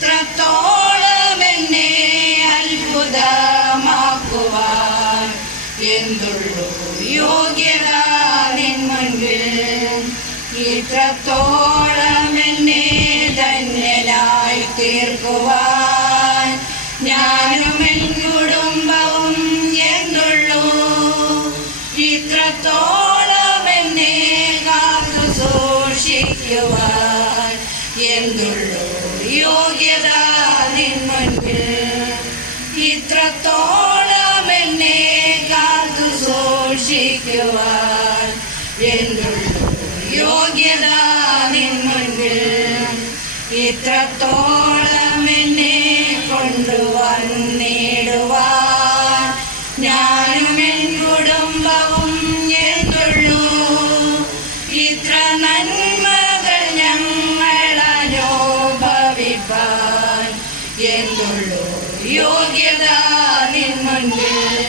ഇത്രത്തോളം എന്നെ അത്ഭുതമാക്കുവാൻ എന്തുള്ളൂ യോഗ്യത നിൻ മുൻപിൽ. ഇത്രത്തോളം എന്നെ ധന്യനായി തീർക്കുവാൻ ഞാനും എൻ കുടുംബവും എന്തുള്ളൂ. ഇത്രത്തോളം എന്നെ കാത്തു സൂക്ഷിക്കുവാൻ എന്തുള്ളൂ യോഗ്യത നിൻ മുൻപിൽ. ഇത്രത്തോളം എന്നെ കാത്തു സൂക്ഷിക്കുവാൻ എന്തുള്ളൂ യോഗ്യത നിൻ മുൻപിൽ. ഇത്രത്തോളം എന്നെ കൊണ്ടുവന്നിടുവാൻ ഞാനും എൻ കുടുംബവും എന്തുള്ളൂ. ഇത്ര നന്മകൾ ഞങ്ങളനുഭവിപ്പാൻ എന്തുള്ളൂ യോഗ്യത